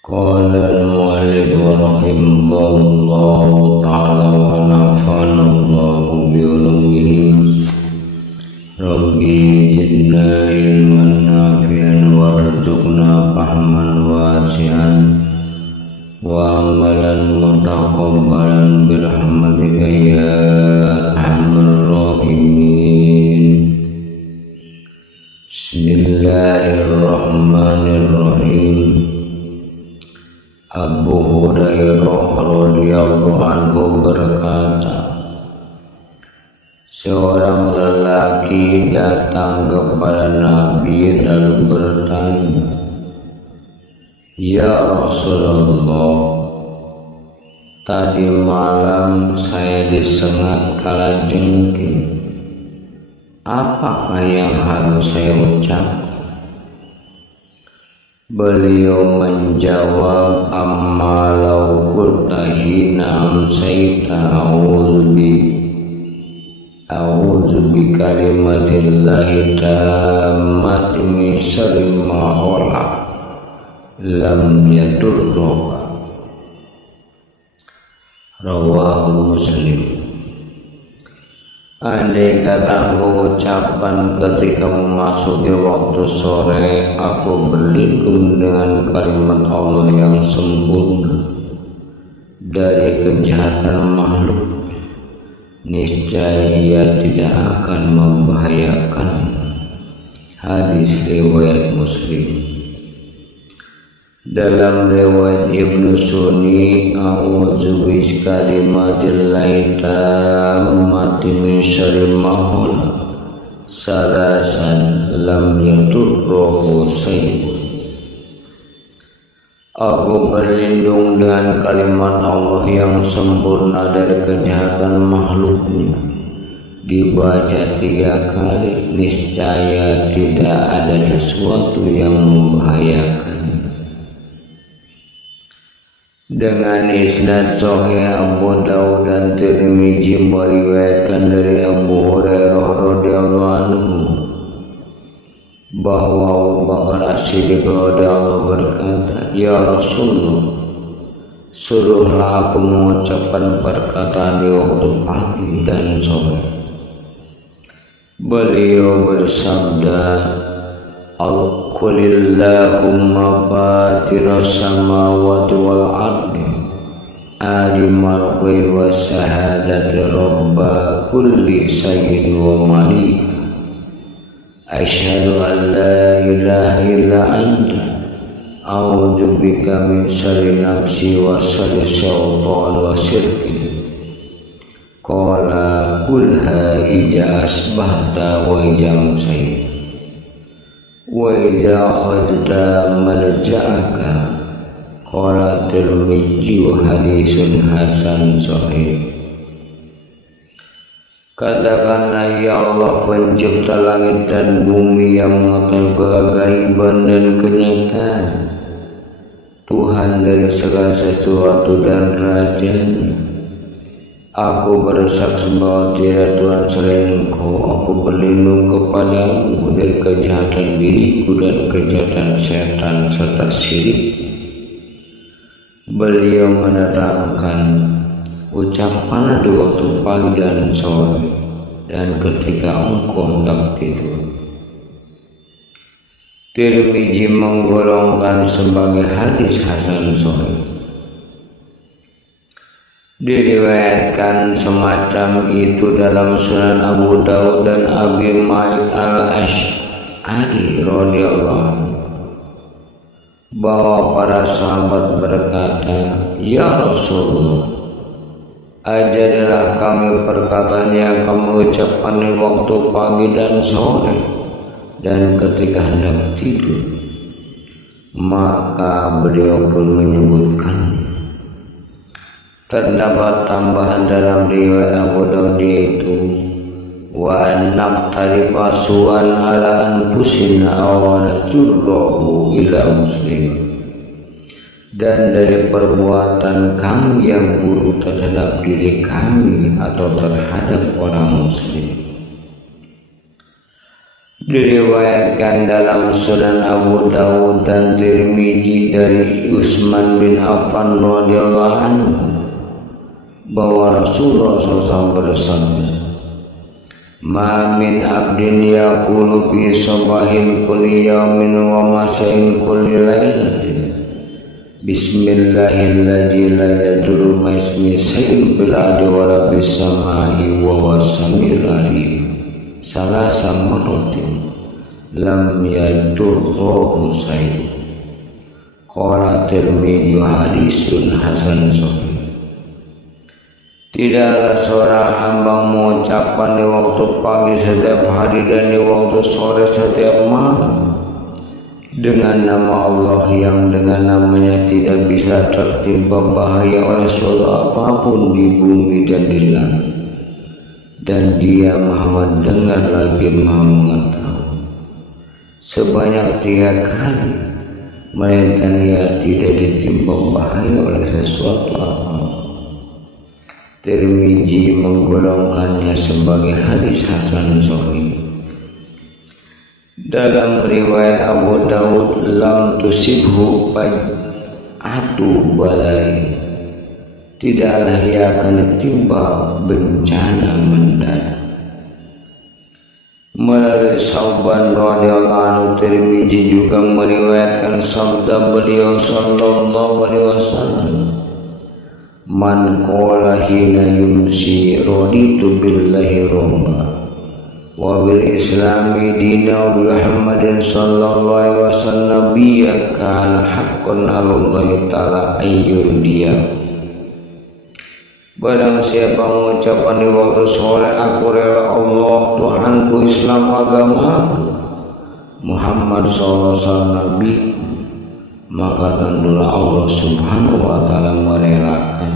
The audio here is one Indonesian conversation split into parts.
Qala al-mu'allif rahimahullahu ta'ala wa nafa'ana Allahu bi ulumihi. Rabbi zidna ilman nafi'an warzuqna fahman wasi'an wa amalan mutaqabbalan bi rahmatika ya arhamar rahimin. Bismillahirrahmanirrahim. Abu Hurairah radhiyallahu anhu berkata, seorang lelaki datang kepada Nabi lalu bertanya, "Ya Rasulullah, tadi malam saya disengat kalajengking. Apakah yang harus saya ucapkan?" Beliau menjawab, "Amma law qulta hina amsayta a'udzu bi kalimatillahi tammati min syarri ma khalaq lam yadurruka." Rawahu Muslim. Andai kata aku ucapan ketika memasuki waktu sore, aku berlindung dengan kalimat Allah yang sempurna dari kejahatan makhluk, niscaya ia tidak akan membahayakan. Hadis riwayat Muslim. Dalam riwayat Ibnu Sunni, a'udzu bi kalimatillahi tammati min syarri ma khalaq salasan lam yadurruhu syai'un. Aku berlindung dengan kalimat Allah yang sempurna dari kejahatan makhluknya. Dibaca 3 kali, niscaya tidak ada sesuatu yang membahayakan. Dengan isnad sahih, Abu Dawud dan Tirmidzi meriwayatkan dari Abu Hurairah radhiyallahu anhu bahwa Abu Bakar As-Siddiq radhiyallahu berkata, "Ya Rasulullah, suruhlah aku mengucapkan perkataan di waktu pagi dan sore." Beliau bersabda, "Qulillahumma fatiras samawati wal ardi alimal ghaibi was syahadati rabba kulli sayyidin wa malik asyhadu an la ilaha illa anta a'udzu bika min syarri nafsi wa syarri syaitan wa syirki." Qala kulha ija asbahta wa ija amsayta wa idza khadta marja'aka. Qala Tirmidzi hadisun hasan sahih. Katakanlah, ya Allah, pencipta langit dan bumi yang mengetahui keajaiban dan kenyataan, Tuhan dari segala sesuatu dan Raja-Nya. Aku bersaksi bahwa tiada Tuhan selain Engkau. Aku berlindung kepadamu dari kejahatan diriku dan kejahatan setan serta syirik. Beliau menerangkan, ucapanlah di waktu pagi dan sore dan ketika engkau hendak tidur. Tirmidzi menggolongkan sebagai hadis hasan sahih. Diriwayatkan semacam itu dalam Sunan Abu Dawud dan Abi Malik al-Asy'ari radhiyallahu anhu bahwa para sahabat berkata, "Ya Rasulullah, ajarilah kami perkataan yang kamu ucapkan di waktu pagi dan sore dan ketika hendak tidur." Maka beliau pun menyebutkan. Terdapat tambahan dalam riwayat Abu Dawud, yaitu wa annaq tarifasuan ala anfusina aw najurruhu ila muslim, dan dari perbuatan kami yang buruk terhadap diri kami atau terhadap orang muslim. Diriwayatkan dalam Sunan Abu Dawud dan Tirmizi dari Utsman bin Affan radhiyallahu anhu bahwa Rasulullah SAW bersabda, "Ma min abdin yaqulu fi sabahin kulli yawmin wa masa'in kulli lailatin Bismillahilladzi la yadurru ma ismihi syai'un fil ardi wa la fis samaa'i wa huwas samiul 'aliim salasa marratin lam yadurruhu syai'un." Qala Tirmidzi hadisun hasan sahih. Tidaklah seorang hamba mengucapkan di waktu pagi setiap hari dan di waktu sore setiap malam dengan nama Allah yang dengan namanya tidak bisa tertimpa bahaya oleh suatu apapun di bumi dan di langit, dan Dia Maha mendengar lagi Maha mengetahui, sebanyak 3 kali, melainkan ia tidak ditimpa bahaya oleh sesuatu apapun. Tirmizi menggolongkannya sebagai hadis hasan sahih. Dalam riwayat Abu Dawud, lam tusibhu faj'atu balai, tidaklah ia akan ditimpa bencana mendadak. Melalui Sauban radhiyallahu anhu, Tirmizi juga meriwayatkan sabda beliau sallallahu alaihi wasallam, "Man qala hina yumsi raditu billahi rabba wa bil islami dina wa Muhammadin sallallahu alaihi wasallam nabiyya kana haqqan 'ala Allah ta'ala ayyudiya." Barang siapa mengucapkan di waktu sore, "Aku rela Allah Tuhanku, Islam agamaku, Muhammad SAW Nabi," maka tentulah Allah Subhanahu wa Ta'ala merelakan.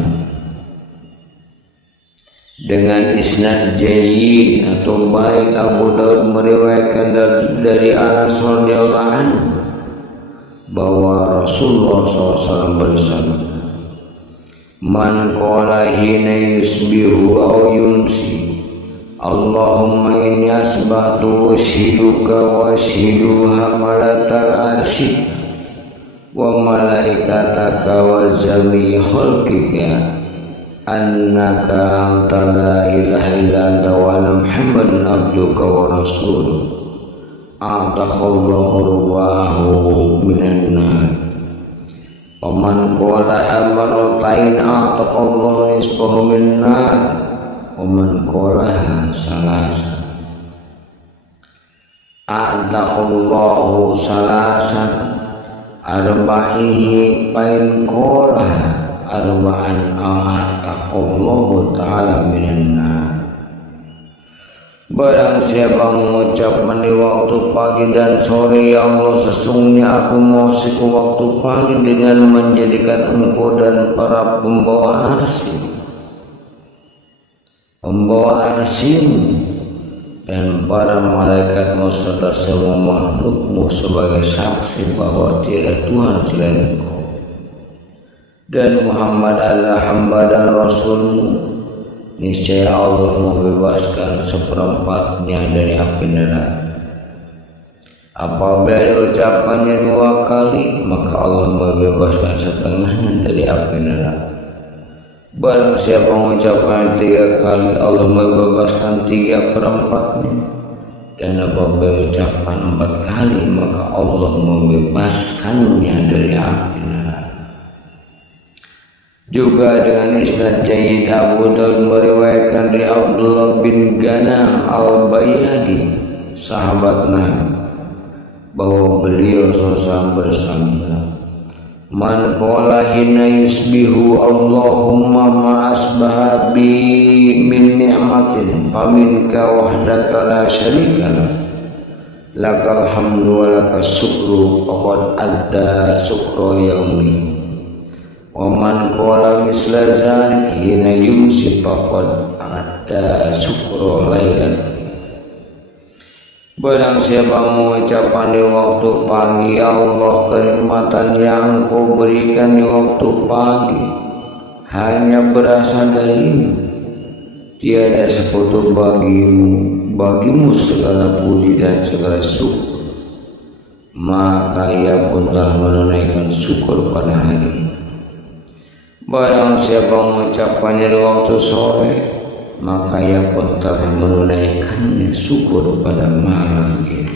Dengan isnad jayyid atau baik, Abu Daud meriwayatkan dari Anas radhiyallahu anhu bahwa Rasulullah SAW bersabda, "Man qala hina yusbihu aw yumsi Allahumma inni asbahtu ushiduka wa ushidu hamalatal arsyik wa malaikataka wa zami khalqika annaka anta la ilaha illa anta wa anna Muhammadan abduka wa rasuluh a'taqallahu ruwahu minan nar wa man qala amaratain a'taqallahu nisfahu min nar wa man qala salasa a'taqallahu salasan arba'ihi pain qala arba'an a'taqallahu ta'ala minan nar. Barang siapa mengucapkan di waktu pagi dan sore, "Ya Allah, sesungguhnya aku mengasiku waktu pagi dengan menjadikan Engkau dan para pembawa arsyim dan para malaikatmu serta semua makhlukmu sebagai saksi bahwa tiada Tuhan selain Engkau, dan Muhammad adalah hamba dan Rasulmu, niscaya Allah membebaskan seperempatnya dari api neraka." Apabila diucapkannya 2 kali, maka Allah membebaskan setengahnya dari api neraka. Barang siapa mengucapkan 3 kali, Allah membebaskan 3/4-nya. Dan apabila diucapkan 4 kali, maka Allah membebaskannya dari api neraka. Juga dengan isnad jayyid, Abu Daud meriwayatkan dari Abdullah bin Ghanam al-Bayyadi, sahabat Nabi, bahwa beliau SAW bersabda, "Man qala hina yusbihu Allahumma ma asbaha bi min ni'matin faminka wahdaka la syarika lak lakal hamdu wa lakas syukru faqad adda syukra yaumi wa man qala misla zalik hina yumsi faqad adda syukra lailan." Barang siapa mengucapkan di waktu pagi, "Ya Allah, kenikmatan yang Kau berikan di waktu pagi hanya berasal darimu, tiada sekutu bagimu bagimu segala puji dan segala syukur, maka ia pun telah menunaikan syukur pada hari. Barang siapa mengucapkannya di waktu sore, maka ia pun telah menunaikannya syukur pada malam itu.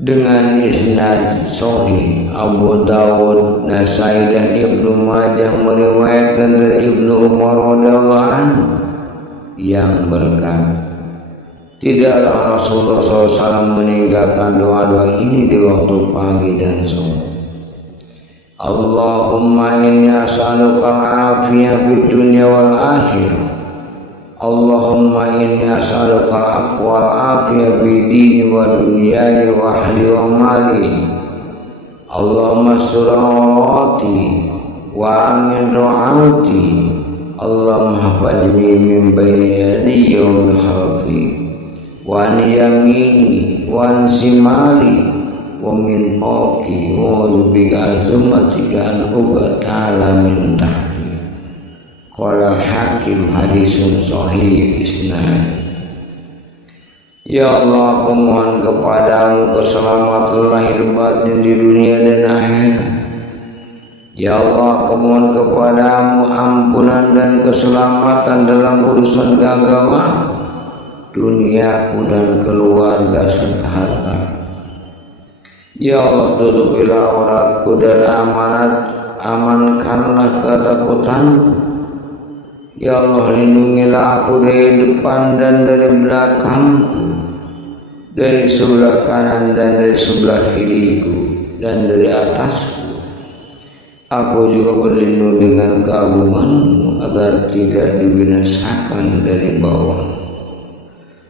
Dengan isnad sahih, Abu Dawud, Nasai dan Ibnu Majah meriwayatkan dari Ibnu Umar radhiyallahu anhu yang berkata, tidaklah Rasulullah SAW meninggalkan doa-doa ini di waktu pagi dan sore. Allahumma inni as'aluka al-afiyah fid dunya wal akhirah. Allahumma inni as'aluka al-afwa wal afiyah fi dini wa dunyaya wa ahli wa mali. Allahumma astur awrati wa amin rawati. Allahumma hafadni min bayni yadayya wa min khalfi wa an yamini wa an simali wa min fawqi wa bika azumatika an uqtala min tahti. Qala Hakim hadisun sahih isnad. Ya Allah, aku mohon kepadamu keselamatan lahir batin di dunia dan akhirat. Ya Allah, aku mohon kepadamu ampunan dan keselamatan dalam urusan agama, duniaku dan keluarga serta harta. Ya Allah, tutupilah auratku dan amankanlah ketakutanku. Ya Allah, lindungilah aku dari depan dan dari belakang, dari sebelah kanan dan dari sebelah kiriku, dan dari atas. Aku juga berlindung dengan keagunganmu agar tidak dibinasakan dari bawah.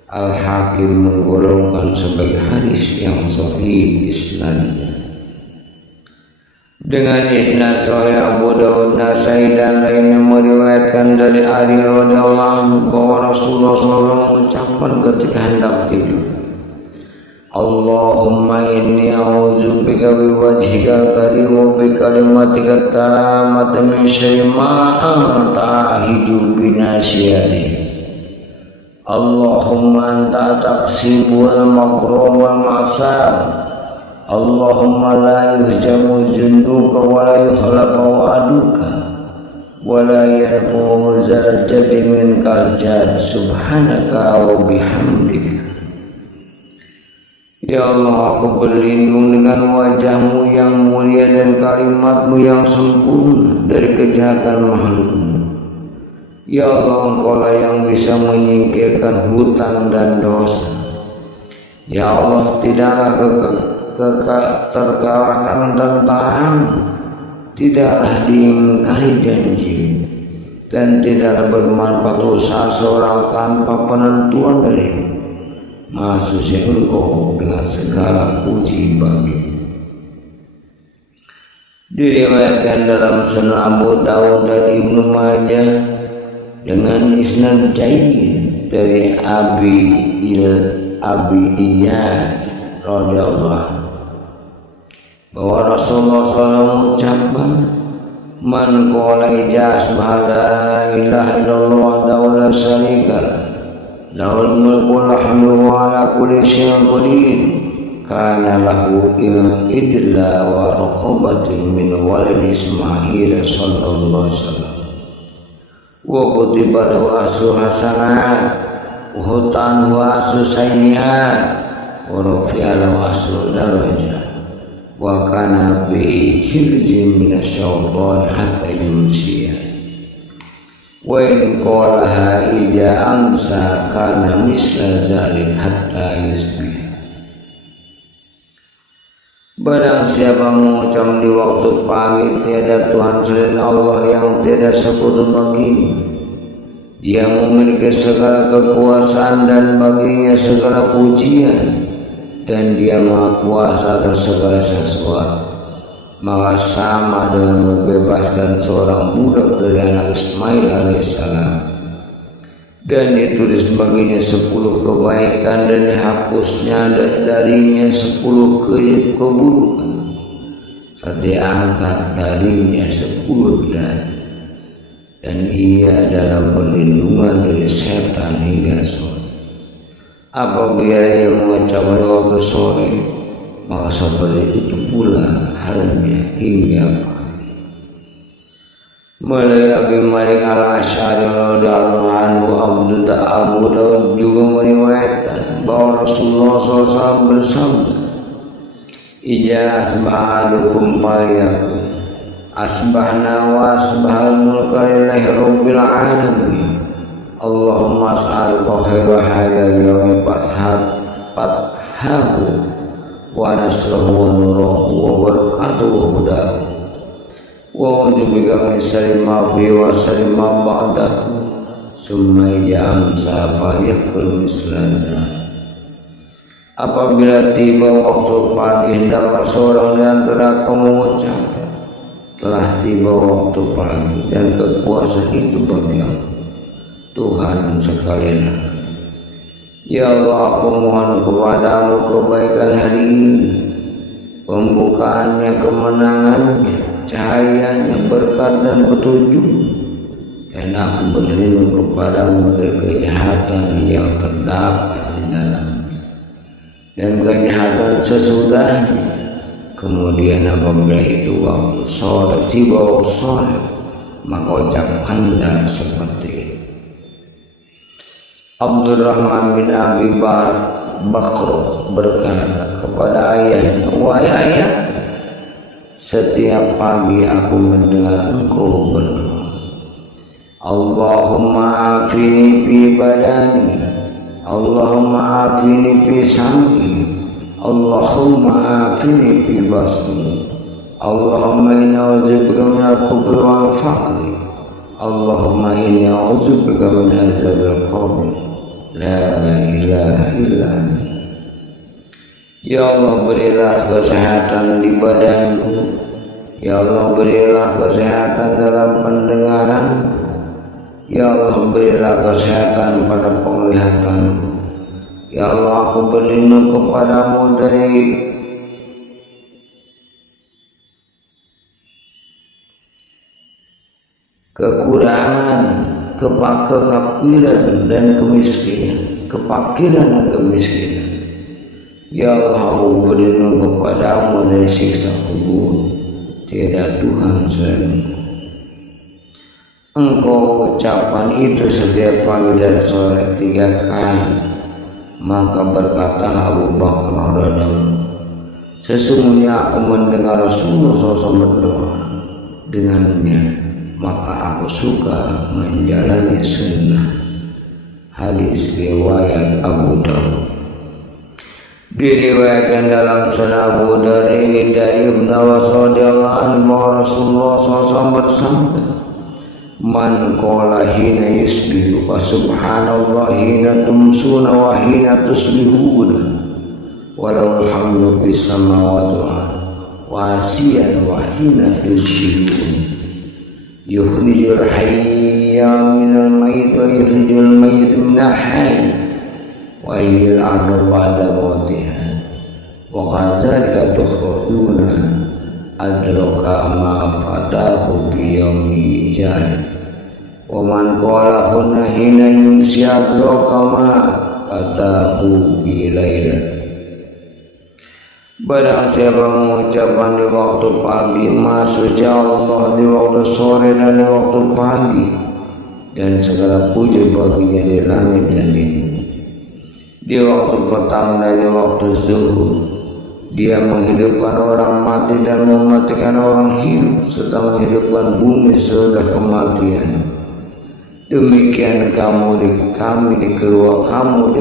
Al-Hakim menggolongkan sebagai hadis yang sahih isnadnya. Dengan isnad sahih Abu Dawud, Nasai dan lainnya meriwayatkan dari Ali radhiyallahu anhu bahwa Rasulullah SAW mengucapkan ketika hendak tidur, Allahumma inni a'udzubika biwajhikal karim wa bi kalimatika tammati min syarri ma a'tahidu binasiyati. Allahumma anta taqsibu wal makrum wal ma'sab. Allahumma la yuhjamu junduka wa la yukhlaqa wa'aduka wa la yarmu zarjati min kaljad subhanaka wa bihamdika. Ya Allah, aku berlindung dengan wajahmu yang mulia dan kalimatmu yang sempurna dari kejahatan makhlukmu. Ya Allah, Engkaulah yang bisa menyingkirkan hutang dan dosa. Ya Allah, tidaklah terkalahkan tentang, tidaklah diingkari janji, dan tidaklah bermanfaat usaha seorang tanpa penentuan darimu. Maha suci Engkau, dengan segala puji bagimu. Diriwayatkan dalam Sunan Abu Dawud dan Ibnu Majah dengan isnad jayyid dari Abi Iyas radhiyallahu bahwa Rasulullah SAW mengucapkan, man qala ijaz la ilaha illallah la syarika lahul mulku wa hamdu wa ala kulli syai'in qadir kana lahu idla wa raqabatin min walid Ismail sallallahu alaihi wasallam wa kutiba lahu asru hasanat wa hutan wa asru sayyi'at wa rufi'a lahu asru darajat wa kana bi hirzin minasyaitan hatta yumsiya wa in qalaha ija amsa kana misla zalik hatta yusbih. Barang siapa mengucap di waktu pagi tiada Tuhan selain Allah yang tiada sekutu baginya, dia memiliki segala kekuasaan dan baginya segala pujian, dan dia maha kuasa atas segala sesuatu, maka sama dengan membebaskan seorang budak dari anak Ismail alaihissalam, dan ditulis baginya 10 kebaikan dan dihapusnya darinya 10 keburukan, serta diangkat darinya 10 derajat. dan ia adalah perlindungan dari setan hingga sore. Apabila ia mengucapkan waktu sore, maka seperti itu pula halnya hingga pagi. Mulai Abi Malik al-Asy'ari radhiyallahu anhu, Abu Dawud juga meriwayatkan bahwa Rasulullah SAW bersabda, "Ija asbahadukum faliyakun asbahna wa asbahal mulka lillahi rabbil alamin. Allahumma as'aluka khaira hadzal yawmi fathahu wa nasrahu wa nurahu wa barakatuhu wa hudahu wa a'udzubika min syarri ma fi wa syarri ma ba'dahu summa ija'am sa'fa yakul mislana." Apabila tiba waktu pagi, hendaklah seorang di antara kamu mengucap, "Telah tiba waktu pagi dan kekuasaan itu bagi aku, Tuhan sekalian. Ya Allah, aku mohon kepadamu kebaikan hari ini, pembukaannya, kemenangannya, cahayanya, berkat dan petunjuk, dan aku berlindung kepadamu dari kejahatan yang terdapat di dalam dan kejahatan sesudahnya." Kemudian apabila itu waktu sore, tiba waktu sore, maka ucapkanlah seperti ini. Abdurrahman bin Abi Bakr berkata kepada ayahnya, "Wahai ayah, setiap pagi aku mendengar engkau berdoa, Allahumma afini fi badani, Allahumma afini fi sam'i, Allahumma afini fi basni, Allahumma inna a'udzubika min al-kufri wal faqri, Allahumma inna a'udzubika min azabil qabr, la ilaha illa anta." Ya Allah, berilah kesehatan di badanku. Ya Allah, berilah kesehatan dalam pendengaran. Ya Allah, berilah kesehatan pada penglihatanku. Ya Allah, aku berlindung kepadamu dari kekurangan, kefakiran dan kemiskinan. Ya Allah, aku berlindung kepadamu dari siksa kubur. Tiada Tuhan selain Engkau. Engkau ucapan itu setiap pagi dan sore 3 kali. Maka berkata Abu Bakar radhiyallahu, "Sesungguhnya aku mendengar Rasulullah SAW berdoa dengannya, maka aku suka menjalani sunnah." Hadis riwayat Abu Dawud. Diriwayatkan dalam Sunan Abu Dawud ini dari Ibnu Abbas radhiyallahu anhu bahwa Rasulullah SAW bersabda, "Man qala hina yusbihu wa subhanallah hina tumsuna wa hina tusbihuna walau alhamdu bis samawati wa asiyan wa hina tushirun yukhrijul hayya minal mayyit wa yukhrijul mayyit minal hayy wa yuhyil arda ba'da mawtiha wa kadzalika tukhrajuna adraka ma fatahu bi yaumil jannah wa man qala hunna hina yumsi adraka ma fatahu bi lailah." Barang siapa mengucapkan di waktu pagi, maksudnya Allah di waktu sore dan di waktu pagi, dan segala puji baginya di langit dan di bumi, di waktu petang dan di waktu zuhur. Dia menghidupkan orang mati dan mematikan orang hidup, serta menghidupkan bumi sesudah kematian. Demikian kami dikeluarkan,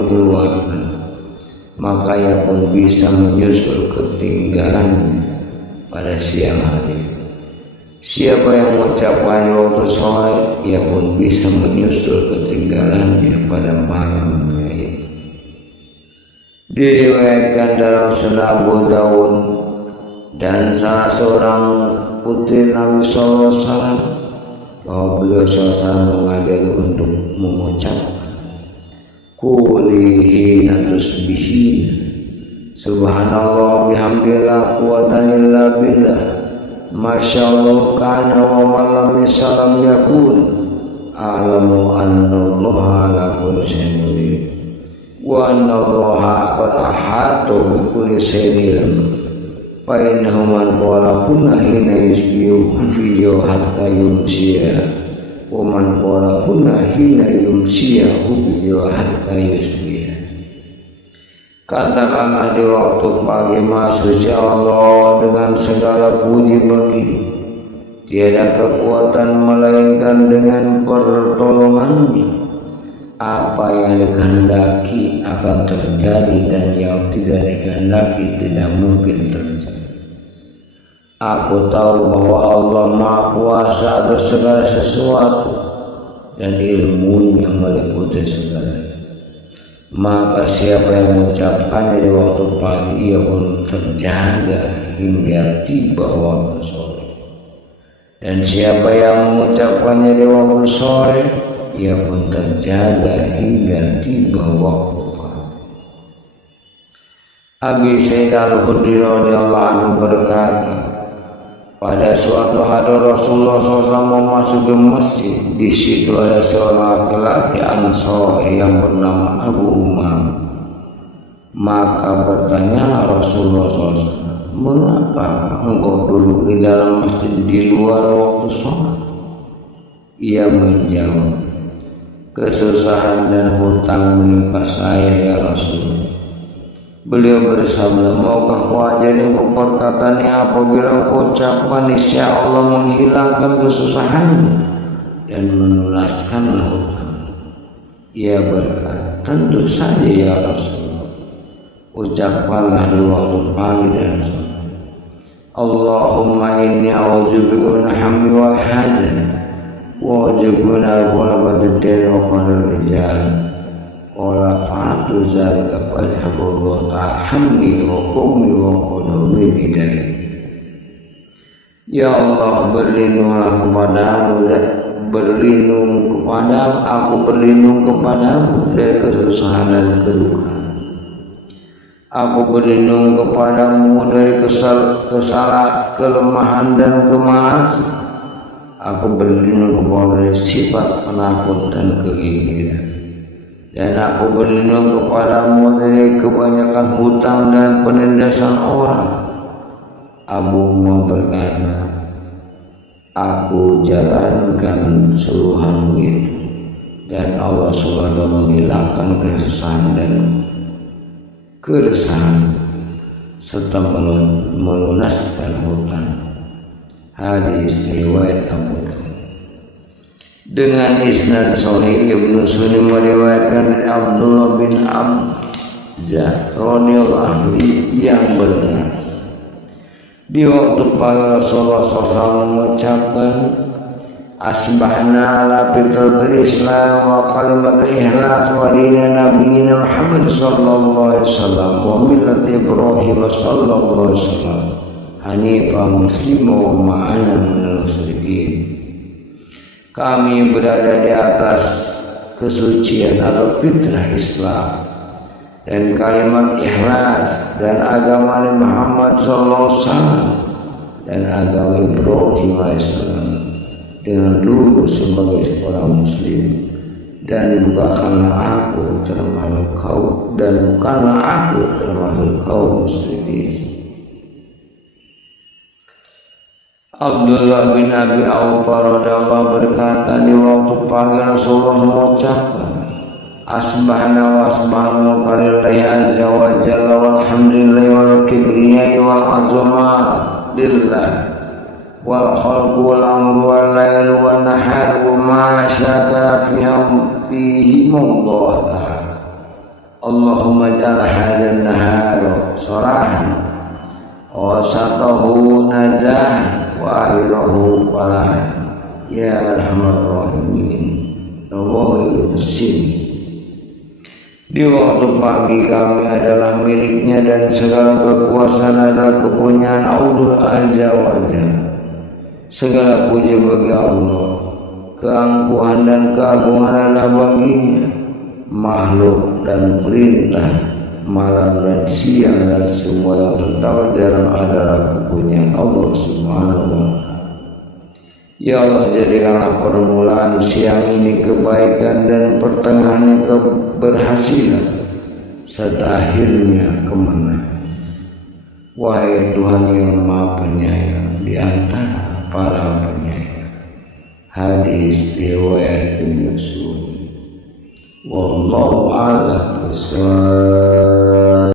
maka ia pun bisa menyusul ketinggalan pada siang hari. Siapa yang mengucapkan waktu sore, ia pun bisa menyusul ketinggalannya pada malam hari. Diriwayatkan dalam Sunan Abu Dawud dan salah seorang putri Nabi Sallallahu Alaihi Wasallam bahwa beliau SAW mengajari untuk mengucapkan kulihi tusbihin subhanallah bihamdillah quwwatan illa billah masyaallah kana wa malam salam yakun a'lamu anna Allah ala kulli syai'in qadir wa anna Allah qad ahata bi kulli syai'in fa innahu man qala kunna hina yusbihu fi hatta yumsiya wa man qala kunna hina yumsiya fi hatta yusbiha. Katakanlah di waktu pagi, Maha Suci Allah dengan segala puji bagi, tiada kekuatan melainkan dengan pertolongannya. Apa yang dikehendaki akan terjadi dan yang tidak dikehendaki tidak mungkin terjadi. Aku tahu bahwa Allah Maha Kuasa atas segala sesuatu dan ilmunya meliputi segalanya. Maka siapa yang mengucapkannya di waktu pagi, ia pun terjaga hingga tiba waktu sore. Dan siapa yang mengucapkannya di waktu sore, ia pun terjaga hingga tiba waktu pagi. Abi Sayyid Al-Khudri radhiyallahu anhu berkata, pada suatu hari Rasulullah SAW memasuki masjid. Di situ ada seorang laki-laki Ansor yang bernama Abu Umam. Maka bertanya Rasulullah SAW, mengapa engkau duduk di dalam masjid di luar waktu sholat? Ia menjawab, kesusahan dan hutang menimpa saya ya Rasulullah. Beliau bersabda, maukah kau ajari engkau perkataan yang apabila kau ucapkan niscaya Allah menghilangkan kesusahanmu dan melunaskan hutang. Ia berkata, tentu saja ya Rasulullah. Ucapkanlah di waktu pagi dan sore, Allahumma inni a'udzubika min hammi wal hazan wa a'udzubika min al-ghalabat wa qahril rijal. Wala fa'atu zalika fadhamullah ta'ala hamdi wa qawmi wa qudumi bidai. Ya Allah, berlindunglah kepadamu, aku berlindung kepadamu dari kesusahan dan kedukaan. Aku berlindung kepadamu dari kesalahan, kelemahan dan kemalasan. Aku berlindung kepadamu dari sifat penakut dan keinginan. Dan aku berlindung kepadamu dari kebanyakan hutang dan penindasan orang. Abu Umam berkata, aku jalankan suruhanmu itu, dan Allah Subhanahu menghilangkan kesusahan dan keresahan serta melunaskan hutang. Hadis riwayat Abu Dawud. Dengan isnad sahih, Ibnu Sunni meriwayatkan dari Abdullah bin Abzah radhiyallahu anhu yang berkata, di waktu pagi Rasulullah SAW mengucapkan asbahna ala fitratil Islam wa kalimatul ikhlas wa dina nabiyina Muhammad sallallahu alaihi wasallam wa millati Ibrahim sallallahu alaihi wasallam hanifan musliman wa ma'ana minal musyrikin. Kami berada di atas kesucian atau fitrah Islam dan kalimat ikhlas dan agama Muhammad SAW dan agama Ibrahim AS dengan lurus sebagai seorang muslim, dan bukanlah aku termasuk kaum musyrikin. Abdullah bin Abi Awfa radhiyallahu berkata, di waktu pagi Rasulullah mengucapkan asbahna wa asbahna qalillahi azza wa jalla walhamdulillahi wal kibriyai wal azama lillah wal khalqu wal amru wal layl wal nahar wa ma syaka fihi Allah ta'ala. Allahumma ja'al hadan nahar sarahan wa satahu nazahan wa akhirahu falah ya arhamar rahimin. Rawahu Muslim. Di waktu pagi kami adalah miliknya dan segala kekuasaan adalah kepunyaan Allah Azza wa Jalla. Segala puji bagi Allah, keangkuhan dan keagungan adalah baginya. Makhluk dan perintah, malam dan siang dan semua yang terdapat dalam adalah kepunyaan Allah Subhanahu wa Ta'ala. Ya Allah, jadikanlah permulaan siang ini kebaikan dan pertengahannya keberhasilan serta akhirnya kemenangan. Wahai Tuhan yang Maha Penyayang di antara para penyayang. Hadis riwayat Muslim. Wallahu a'lam bishawab.